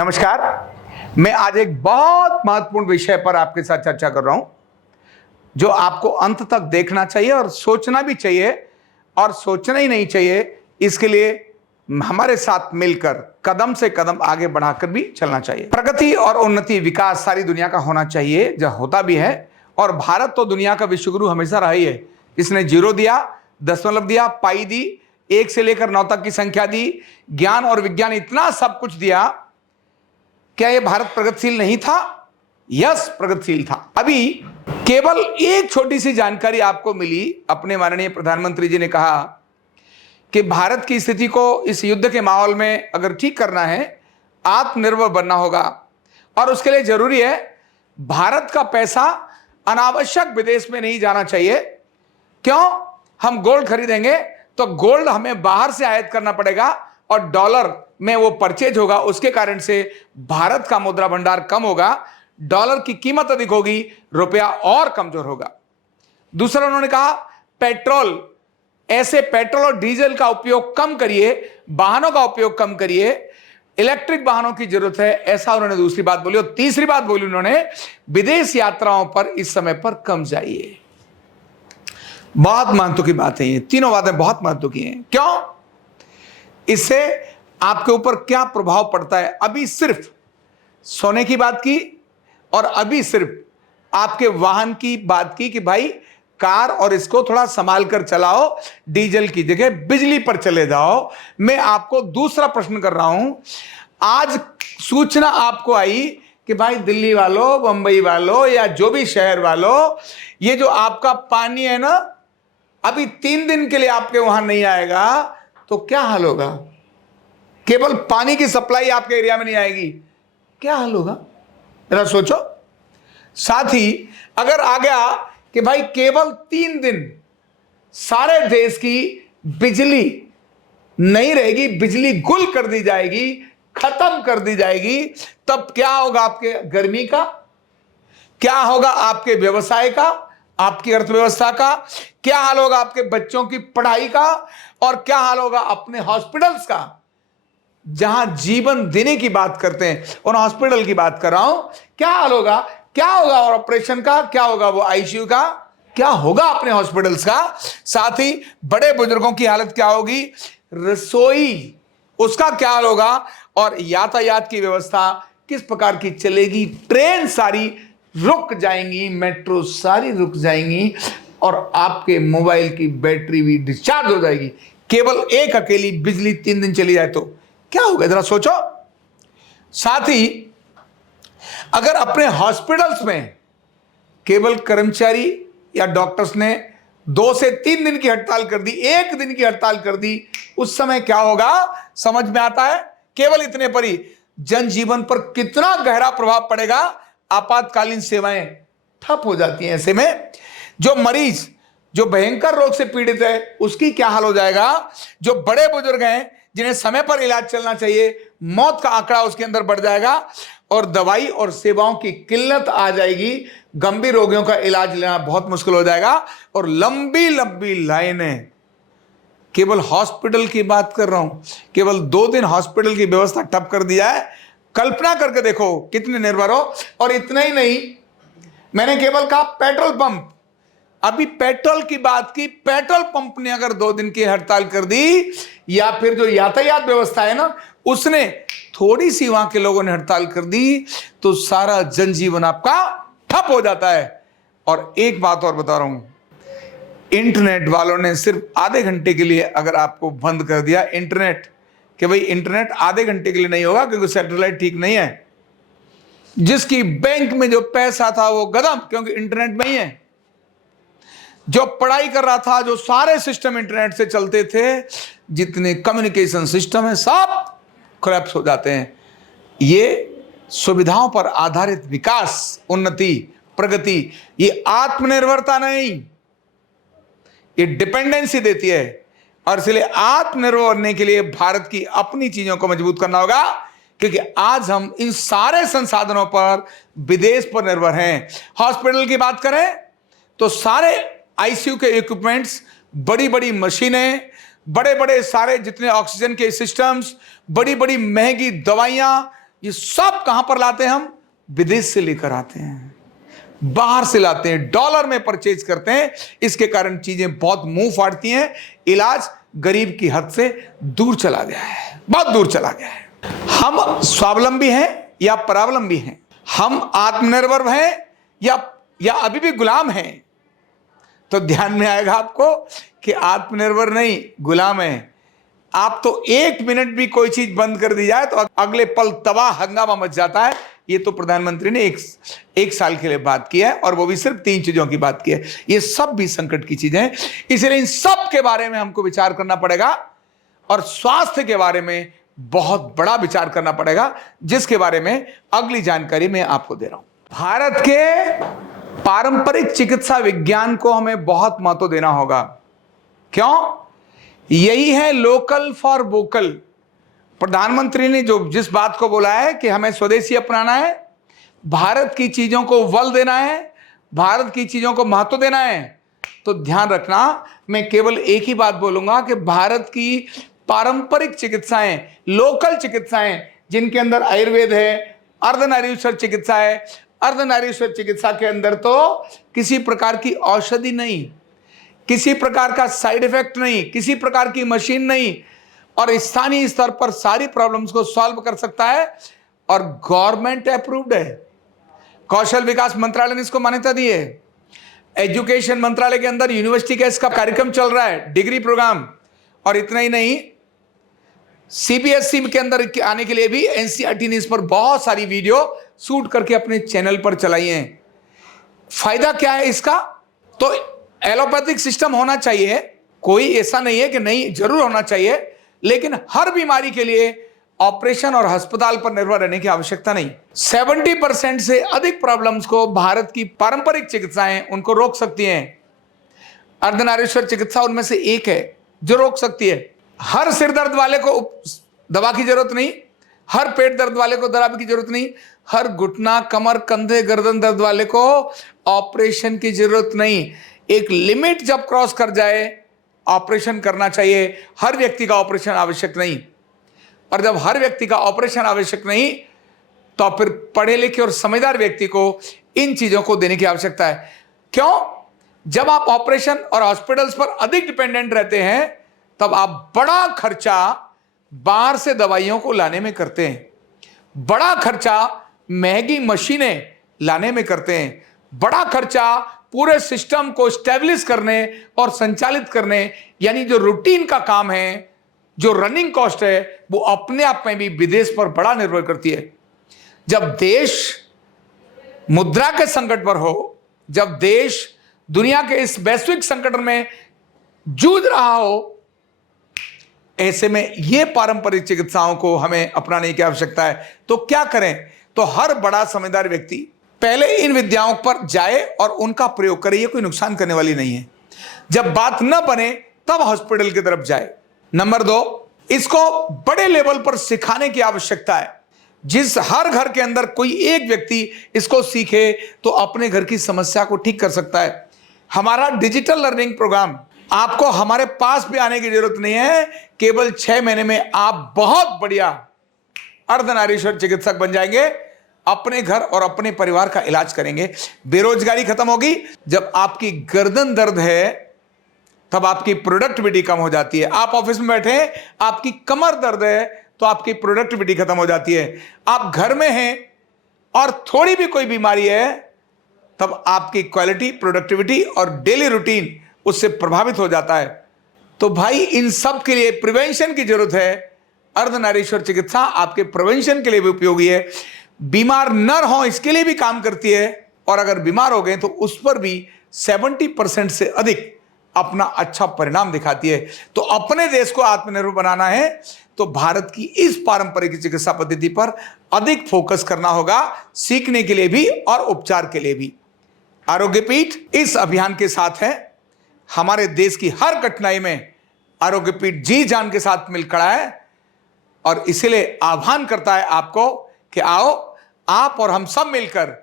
नमस्कार। मैं आज एक बहुत महत्वपूर्ण विषय पर आपके साथ चर्चा कर रहा हूं जो आपको अंत तक देखना चाहिए और सोचना भी चाहिए, और सोचना ही नहीं चाहिए, इसके लिए हमारे साथ मिलकर कदम से कदम आगे बढ़ाकर भी चलना चाहिए। प्रगति और उन्नति, विकास सारी दुनिया का होना चाहिए, जो होता भी है। और भारत तो दुनिया का विश्वगुरु हमेशा रहा ही है। इसने जीरो दिया, दशमलव दिया, पाई दी, 1 से लेकर 9 तक की संख्या दी, ज्ञान और विज्ञान, इतना सब कुछ दिया। क्या यह भारत प्रगतिशील नहीं था? यस, प्रगतिशील था। अभी केवल एक छोटी सी जानकारी आपको मिली। अपने माननीय प्रधानमंत्री जी ने कहा कि भारत की स्थिति को इस युद्ध के माहौल में अगर ठीक करना है, आत्मनिर्भर बनना होगा, और उसके लिए जरूरी है भारत का पैसा अनावश्यक विदेश में नहीं जाना चाहिए। क्यों? हम गोल्ड खरीदेंगे तो गोल्ड हमें बाहर से आयात करना पड़ेगा और डॉलर में वो परचेज होगा। उसके कारण से भारत का मुद्रा भंडार कम होगा, डॉलर की कीमत अधिक होगी, रुपया और कमजोर होगा। दूसरा, उन्होंने कहा पेट्रोल और डीजल का उपयोग कम करिए, वाहनों का उपयोग कम करिए, इलेक्ट्रिक वाहनों की जरूरत है, ऐसा उन्होंने दूसरी बात बोली। और तीसरी बात बोली उन्होंने, विदेश यात्राओं पर इस समय पर कम जाइए। बहुत महत्व की बात है ये, तीनों बातें बहुत महत्व की हैं। क्यों? इससे आपके ऊपर क्या प्रभाव पड़ता है। अभी सिर्फ सोने की बात की, और अभी सिर्फ आपके वाहन की बात की कि भाई कार और इसको थोड़ा संभाल कर चलाओ, डीजल की जगह बिजली पर चले जाओ। मैं आपको दूसरा प्रश्न कर रहा हूं। आज सूचना आपको आई कि भाई दिल्ली वालों, बंबई वालों, या जो भी शहर वालों, ये जो आपका पानी है ना, अभी 3 दिन के लिए आपके वहां नहीं आएगा, तो क्या हाल होगा? केवल पानी की सप्लाई आपके एरिया में नहीं आएगी, क्या हाल होगा? जरा सोचो। साथ ही अगर आ गया कि भाई केवल 3 दिन सारे देश की बिजली नहीं रहेगी, बिजली गुल कर दी जाएगी, खत्म कर दी जाएगी, तब क्या होगा आपके गर्मी का? क्या होगा आपके व्यवसाय का, आपकी अर्थव्यवस्था का? क्या हाल होगा आपके बच्चों की पढ़ाई का? और क्या हाल होगा अपने हॉस्पिटल्स का? जहां जीवन देने की बात करते हैं, उन हॉस्पिटल की बात कर रहा हूं। क्या हाल होगा? क्या होगा और ऑपरेशन का? क्या होगा वो आईसीयू का? क्या होगा अपने हॉस्पिटल्स का? साथ ही बड़े बुजुर्गों की हालत क्या होगी? रसोई, उसका क्या हाल होगा? और यातायात की व्यवस्था किस प्रकार की चलेगी? ट्रेन सारी रुक जाएंगी, मेट्रो सारी रुक जाएंगी, और आपके मोबाइल की बैटरी भी डिस्चार्ज हो जाएगी। केवल एक अकेली बिजली 3 दिन चली जाए तो क्या होगा? जरा सोचो। साथ ही अगर अपने हॉस्पिटल्स में केवल कर्मचारी या डॉक्टर्स ने 2 से 3 दिन की हड़ताल कर दी, 1 दिन की हड़ताल कर दी, उस समय क्या होगा? समझ में आता है? केवल इतने पर ही जनजीवन पर कितना गहरा प्रभाव पड़ेगा। आपातकालीन सेवाएं ठप हो जाती हैं। ऐसे में जो मरीज, जो भयंकर रोग से पीड़ित है, उसकी क्या हाल हो जाएगा? जो बड़े बुजुर्ग हैं, जिन्हें समय पर इलाज चलना चाहिए, मौत का आंकड़ा उसके अंदर बढ़ जाएगा, और दवाई और सेवाओं की किल्लत आ जाएगी। गंभीर रोगियों का इलाज लेना बहुत मुश्किल हो जाएगा, और लंबी लंबी लाइनें। केवल हॉस्पिटल की बात कर रहा हूं, केवल 2 दिन हॉस्पिटल की व्यवस्था ठप कर दिया है। कल्पना करके देखो कितने निर्भर हो। और इतना ही नहीं, मैंने केवल कहा पेट्रोल पंप। अभी पेट्रोल की बात की, पेट्रोल पंप ने अगर 2 दिन की हड़ताल कर दी, या फिर जो यातायात व्यवस्था है ना, उसने थोड़ी सी वहां के लोगों ने हड़ताल कर दी, तो सारा जनजीवन आपका ठप हो जाता है। और एक बात और बता रहा हूं, इंटरनेट वालों ने सिर्फ आधे घंटे के लिए अगर आपको बंद कर दिया इंटरनेट, कि भाई इंटरनेट आधे घंटे के लिए नहीं होगा क्योंकि सैटेलाइट ठीक नहीं है, जिसकी बैंक में जो पैसा था वो गदम, क्योंकि इंटरनेट में ही है। जो पढ़ाई कर रहा था, जो सारे सिस्टम इंटरनेट से चलते थे, जितने कम्युनिकेशन सिस्टम है, सब क्रैप्स हो जाते हैं। ये सुविधाओं पर आधारित विकास, उन्नति, प्रगति, ये आत्मनिर्भरता नहीं, ये डिपेंडेंसी देती है। और इसलिए आत्मनिर्भर बनने के लिए भारत की अपनी चीजों को मजबूत करना होगा, क्योंकि आज हम इन सारे संसाधनों पर विदेश पर निर्भर हैं। हॉस्पिटल की बात करें तो सारे आईसीयू के इक्विपमेंट्स, बड़ी बड़ी मशीनें, बड़े बड़े सारे जितने ऑक्सीजन के सिस्टम्स, बड़ी बड़ी महंगी दवाइयां, ये सब कहां पर लाते हैं? हम विदेश से लेकर आते हैं, बाहर से लाते हैं, डॉलर में परचेज करते हैं। इसके कारण चीजें बहुत मुंह फाड़ती हैं, इलाज गरीब की हद से दूर चला गया है, बहुत दूर चला गया है। हम स्वावलंबी हैं या परावलंबी हैं? हम आत्मनिर्भर हैं या अभी भी गुलाम हैं? तो ध्यान में आएगा आपको कि आत्मनिर्भर नहीं, गुलाम है। आप तो 1 मिनट भी कोई चीज बंद कर दी जाए तो अगले पल तबाह हंगामा मच जाता है। ये तो प्रधानमंत्री ने एक साल के लिए बात किया है, और वो भी सिर्फ 3 चीजों की बात की है। ये सब भी संकट की चीजें हैं, इसलिए इन सब के बारे में हमको विचार करना पड़ेगा, और स्वास्थ्य के बारे में बहुत बड़ा विचार करना पड़ेगा, जिसके बारे में अगली जानकारी मैं आपको दे रहा हूं। भारत के पारंपरिक चिकित्सा विज्ञान को हमें बहुत महत्व देना होगा। क्यों? यही है लोकल फॉर वोकल। प्रधानमंत्री ने जिस बात को बोला है कि हमें स्वदेशी अपनाना है, भारत की चीजों को बल देना है, भारत की चीजों को महत्व देना है, तो ध्यान रखना, मैं केवल एक ही बात बोलूंगा कि भारत की पारंपरिक चिकित्साएं, लोकल चिकित्साएं, जिनके अंदर आयुर्वेद है, अर्धनारीश्वर चिकित्सा है, अर्धनारीश्वर चिकित्सा के अंदर तो किसी प्रकार की औषधि नहीं, किसी प्रकार का साइड इफेक्ट नहीं, किसी प्रकार की मशीन नहीं, और स्थानीय स्तर पर सारी प्रॉब्लम्स को सॉल्व कर सकता है, और गवर्नमेंट अप्रूव्ड है। कौशल विकास मंत्रालय ने इसको मान्यता दी है। एजुकेशन मंत्रालय के अंदर यूनिवर्सिटी का इसका कार्यक्रम चल रहा है, डिग्री प्रोग्राम। और इतना ही नहीं, सीबीएसई के अंदर आने के लिए भी एनसीईआरटी ने इस पर बहुत सारी वीडियो शूट करके अपने चैनल पर चलाई है। फायदा क्या है इसका? तो एलोपैथिक सिस्टम होना चाहिए, कोई ऐसा नहीं है कि नहीं, जरूर होना चाहिए, लेकिन हर बीमारी के लिए ऑपरेशन और अस्पताल पर निर्भर रहने की आवश्यकता नहीं। 70% से अधिक प्रॉब्लम्स को भारत की पारंपरिक चिकित्साएं उनको रोक सकती हैं। अर्धनारीश्वर चिकित्सा उनमें से एक है जो रोक सकती है। हर सिर दर्द वाले को दवा की जरूरत नहीं, हर पेट दर्द वाले को दवा की जरूरत नहीं, हर घुटना, कमर, कंधे, गर्दन दर्द वाले को ऑपरेशन की जरूरत नहीं। एक लिमिट जब क्रॉस कर जाए ऑपरेशन करना चाहिए। हर व्यक्ति का ऑपरेशन आवश्यक नहीं, और जब हर व्यक्ति का ऑपरेशन आवश्यक नहीं, तो फिर पढ़े लिखे और समझदार व्यक्ति को इन चीजों को देने की आवश्यकता है। क्यों? जब आप ऑपरेशन और हॉस्पिटल्स पर अधिक डिपेंडेंट रहते हैं, तब आप बड़ा खर्चा बाहर से दवाइयों को लाने में करते हैं, बड़ा खर्चा महंगी मशीनें लाने में करते हैं, बड़ा खर्चा पूरे सिस्टम को स्टेबलिश करने और संचालित करने, यानी जो रूटीन का काम है, जो रनिंग कॉस्ट है, वो अपने आप में भी विदेश पर बड़ा निर्भर करती है। जब देश मुद्रा के संकट पर हो, जब देश दुनिया के इस वैश्विक संकट में जूझ रहा हो, ऐसे में ये पारंपरिक चिकित्साओं को हमें अपनाने की आवश्यकता है। तो क्या करें? तो हर बड़ा समझदार व्यक्ति पहले इन विद्याओं पर जाए और उनका प्रयोग करे। ये कोई नुकसान करने वाली नहीं है। जब बात न बने तब हॉस्पिटल की तरफ जाए। नंबर 2, इसको बड़े लेवल पर सिखाने की आवश्यकता है। जिस हर घर के अंदर कोई एक व्यक्ति इसको सीखे तो अपने घर की समस्या को ठीक कर सकता है। हमारा डिजिटल लर्निंग प्रोग्राम, आपको हमारे पास भी आने की जरूरत नहीं है। केवल 6 महीने में आप बहुत बढ़िया अर्धनारीश्वर चिकित्सक बन जाएंगे, अपने घर और अपने परिवार का इलाज करेंगे। बेरोजगारी खत्म होगी। जब आपकी गर्दन दर्द है तब आपकी प्रोडक्टिविटी कम हो जाती है। आप ऑफिस में बैठे हैं, आपकी कमर दर्द है तो आपकी प्रोडक्टिविटी खत्म हो जाती है। आप घर में हैं और थोड़ी भी कोई बीमारी है, तब आपकी क्वालिटी, प्रोडक्टिविटी और डेली रूटीन उससे प्रभावित हो जाता है। तो भाई, इन सब के लिए प्रिवेंशन की जरूरत है। अर्धनारीश्वर चिकित्सा आपके प्रिवेंशन के लिए भी उपयोगी है। बीमार न हो इसके लिए भी काम करती है, और अगर बीमार हो गए तो उस पर भी 70% से अधिक अपना अच्छा परिणाम दिखाती है। तो अपने देश को आत्मनिर्भर बनाना है तो भारत की इस पारंपरिक चिकित्सा पद्धति पर अधिक फोकस करना होगा, सीखने के लिए भी और उपचार के लिए भी। आरोग्य पीठ इस अभियान के साथ है। हमारे देश की हर कठिनाई में आरोग्य पीठ जी जान के साथ मिल खड़ा है, और इसलिए आह्वान करता है आपको कि आओ, आप और हम सब मिलकर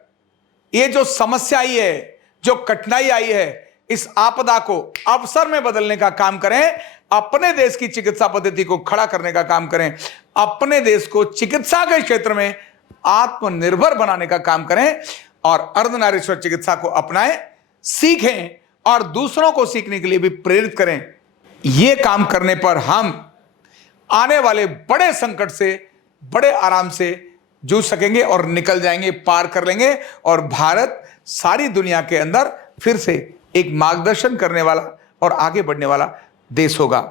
ये जो समस्या आई है, जो कठिनाई आई है, इस आपदा को अवसर में बदलने का काम करें, अपने देश की चिकित्सा पद्धति को खड़ा करने का काम करें, अपने देश को चिकित्सा के क्षेत्र में आत्मनिर्भर बनाने का काम करें और अर्धनारीश्वर चिकित्सा को अपनाएं, सीखें और दूसरों को सीखने के लिए भी प्रेरित करें। यह काम करने पर हम आने वाले बड़े संकट से बड़े आराम से जूझ सकेंगे और निकल जाएंगे, पार कर लेंगे और भारत सारी दुनिया के अंदर फिर से एक मार्गदर्शन करने वाला और आगे बढ़ने वाला देश होगा।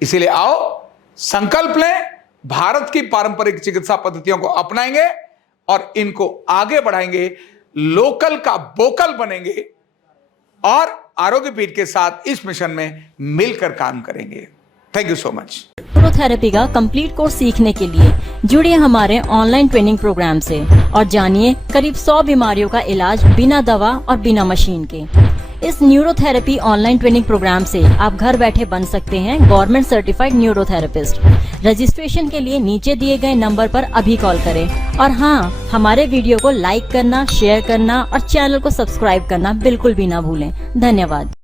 इसीलिए आओ संकल्प लें, भारत की पारंपरिक चिकित्सा पद्धतियों को अपनाएंगे और इनको आगे बढ़ाएंगे, लोकल का वोकल बनेंगे और आरोग्य पीठ के साथ इस मिशन में मिलकर काम करेंगे। Thank you so much. Neurotherapy का कंप्लीट कोर्स सीखने के लिए जुड़िए हमारे ऑनलाइन ट्रेनिंग प्रोग्राम से और जानिए करीब 100 बीमारियों का इलाज बिना दवा और बिना मशीन के। इस न्यूरोथेरेपी ऑनलाइन ट्रेनिंग प्रोग्राम से आप घर बैठे बन सकते हैं गवर्नमेंट सर्टिफाइड न्यूरोथेरेपिस्ट। रजिस्ट्रेशन के लिए नीचे दिए गए नंबर पर अभी कॉल करें और हाँ, हमारे वीडियो को लाइक करना, शेयर करना और चैनल को सब्सक्राइब करना बिल्कुल भी ना भूलें। धन्यवाद।